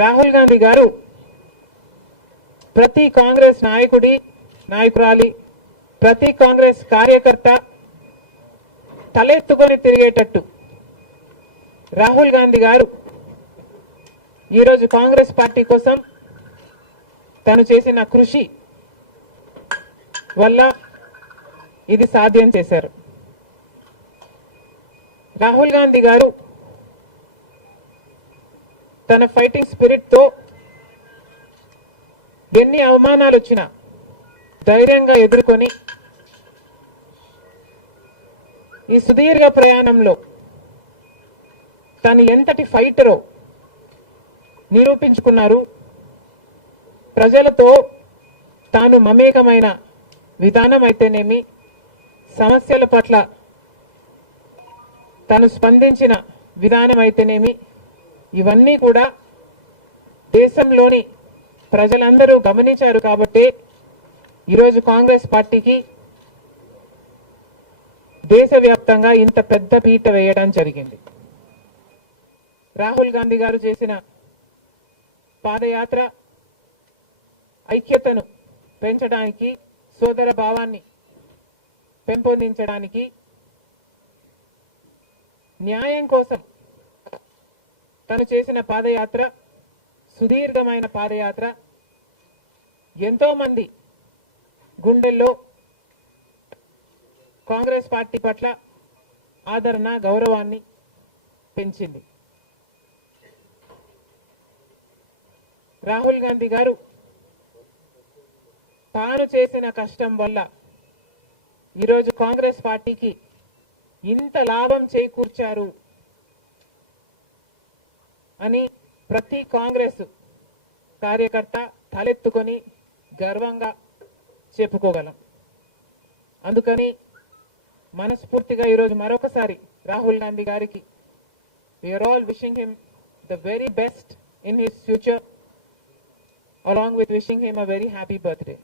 రాహుల్ గాంధీ గారు ప్రతి కాంగ్రెస్ నాయకురాలి ప్రతి కాంగ్రెస్ కార్యకర్త తలెత్తుకొని తిరిగేటట్టు రాహుల్ గాంధీ గారు ఈరోజు కాంగ్రెస్ పార్టీ కోసం తను చేసిన కృషి వల్ల ఇది సాధ్యం చేశారు. రాహుల్ గాంధీ గారు తన ఫైటింగ్ స్పిరిట్ తో ఎన్ని అవమానాలు వచ్చినా ధైర్యంగా ఎదుర్కొని ఈ సుదీర్ఘ ప్రయాణంలో తను ఎంతటి ఫైటరో నిరూపించుకున్నారు. ప్రజలతో తాను మమేకమైన విధానం అయితేనేమి, సమస్యల పట్ల తను స్పందించిన విధానం అయితేనేమి, ఇవన్నీ కూడా దేశంలోని ప్రజలందరూ గమనించారు. కాబట్టి ఈరోజు కాంగ్రెస్ పార్టీకి దేశవ్యాప్తంగా ఇంత పెద్ద పీట వేయడం జరిగింది. రాహుల్ గాంధీ గారు చేసిన పాదయాత్ర ఐక్యతను పెంచడానికి, సోదర భావాన్ని పెంపొందించడానికి, న్యాయం కోసం తను చేసిన పాదయాత్ర, సుదీర్ఘమైన పాదయాత్ర ఎంతో మంది గుండెల్లో కాంగ్రెస్ పార్టీ పట్ల ఆదరణ, గౌరవాన్ని పెంచింది. రాహుల్ గాంధీ గారు తాను చేసిన కష్టం వల్ల ఈరోజు కాంగ్రెస్ పార్టీకి ఇంత లాభం చేకూర్చారు అని ప్రతి కాంగ్రెస్ కార్యకర్త తలెత్తుకొని గర్వంగా చెప్పుకోగలం. అందుకని మనస్ఫూర్తిగా ఈరోజు మరొకసారి రాహుల్ గాంధీ గారికి we're all wishing him the very best in his future, along with wishing him a very happy birthday.